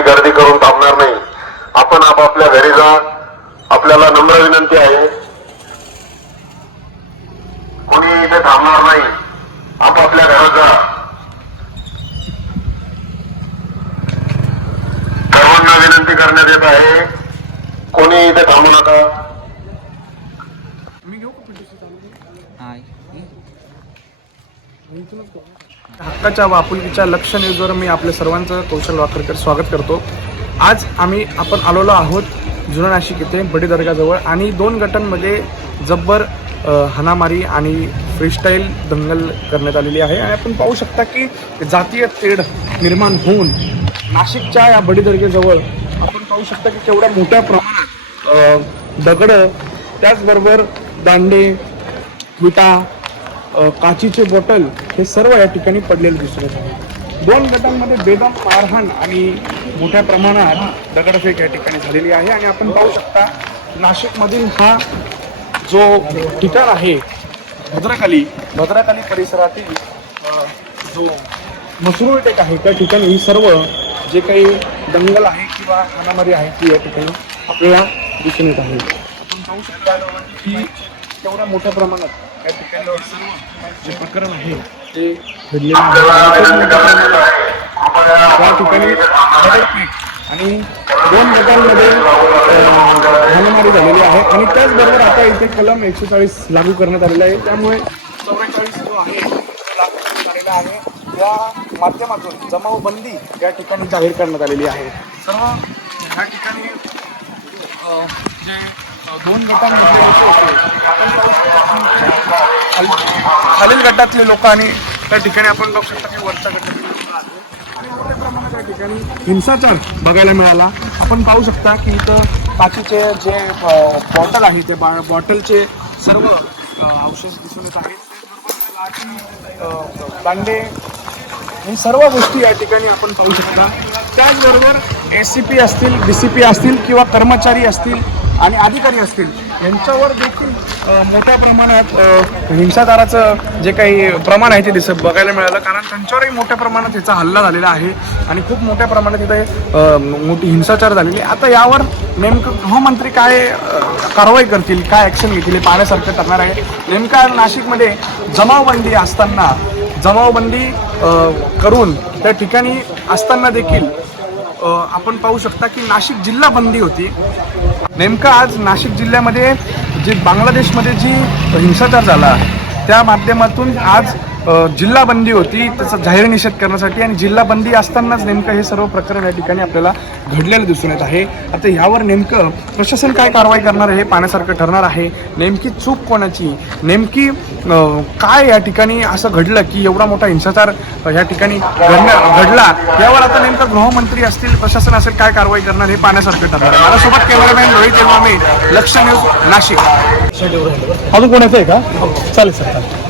गर्दी करून थांबणार नाही. आपण आपापल्या घरी जा. आपल्याला नम्र विनंती आहे. कोणी इथे थांबणार नाही. आपापल्या घरात जा. सर्वांना विनंती करण्यात येत आहे. कोणी इथे थांबू नका. हक्काच्या वापुलकीच्या लक्ष न्यूजवर मी आपल्या सर्वांचं कौशल वाकरकर स्वागत करतो. आज आम्ही आपण आलेलो आहोत जुना नाशिक येथे बडी दर्गाजवळ आणि दोन गटांमध्ये जब्बर अ, आणि फ्रीस्टाईल दंगल करण्यात आलेली आहे. आणि आपण पाहू शकता की जातीय तेढ निर्माण होऊन नाशिकच्या या बडी दर्गेजवळ आपण पाहू शकता की केवढ्या मोठ्या प्रमाणात दगडं त्याचबरोबर दांडे विटा काचीचे बॉटल हे सर्व या ठिकाणी पडलेले दिसून येत आहे दोन गटांमध्ये बेदम मारहाण आणि मोठ्या प्रमाणात दगडफेक या ठिकाणी झालेली आहे आणि आपण पाहू शकता नाशिकमधील हा जो ठिकाण आहे भद्रकाली भद्रकाली परिसरातील जो मसरूळ टेक आहे त्या ठिकाणी ही सर्व जे काही दंगल आहे किंवा खानामारी आहे ती या ठिकाणी आपल्याला दिसून येत आहे. आपण पाहू शकता की तेवढ्या मोठ्या प्रमाणात या ठिकाणी जे प्रकरण आहे ते घडलेलं आणि त्या ठिकाणी आणि दोन गटांमध्ये अं, हाणामारी झालेली आहे. आणि त्याचबरोबर आता इथे कलम एकशे चाळीस लागू करण्यात आलेला आहे. त्यामुळे चौवेचाळीस जो आहे लागू करण्यात आलेला आहे. या माध्यमातून जमावबंदी या ठिकाणी जाहीर करण्यात आलेली आहे. सर्व या ठिकाणी जे दोन गटांमध्ये होते. खालील गटातले लोक आणि त्या ठिकाणी आपण बघू शकता की वरच्या गटात ठिकाणी हिंसाचार बघायला मिळाला. आपण पाहू शकता की इथं बाकीचे जे बॉटल आहे ते बा बॉटलचे सर्व अवशेष दिसून येत आहेत. दांडे हे सर्व गोष्टी या ठिकाणी आपण पाहू शकता. त्याचबरोबर एस सी पी असतील डी सी पी असतील किंवा कर्मचारी असतील आणि अधिकारी असतील. यांच्यावर देखील मोठ्या प्रमाणात हिंसाचाराचं जे काही प्रमाण आहे ते दिसत बघायला मिळालं. कारण त्यांच्यावरही मोठ्या प्रमाणात याचा हल्ला झालेला आहे. आणि खूप मोठ्या प्रमाणात इथे मोठी हिंसाचार झालेली आहे. आता यावर नेमकं गृहमंत्री काय कारवाई करतील काय ॲक्शन घेतील हे पाहण्यासारखं ठरणार आहे. नेमका नाशिकमध्ये जमावबंदी असताना जमावबंदी करून त्या ठिकाणी असताना देखील आपण पाहू शकता की नाशिक जिल्हा बंदी होती. नेमकं आज नाशिक जिल्ह्यामध्ये जे बांगलादेशमध्ये जी हिंसाचार झाला त्या माध्यमातून आज जिल्हा बंदी होती त्याचा जाहीर निषेध करण्यासाठी आणि जिल्हा बंदी असतानाच नेमकं हे सर्व प्रकरण या ठिकाणी आपल्याला घडलेलं दिसून येत आहे. आता ह्यावर नेमकं प्रशासन काय कारवाई करणार आहे हे पाहण्यासारखं ठरणार आहे. नेमकी चूक कोणाची? नेमकी काय या ठिकाणी असं घडलं की एवढा मोठा हिंसाचार या ठिकाणी घडण्या घडला? यावर आता नेमकं गृहमंत्री असतील प्रशासन असेल काय कारवाई करणार हे पाहण्यासारखं ठरणार आहे. माझ्यासोबत कॅमेरामॅन रोहित मी लक्ष न्यूज नाशिक. अजून कोणाचं आहे का? चालेल सर चालेल.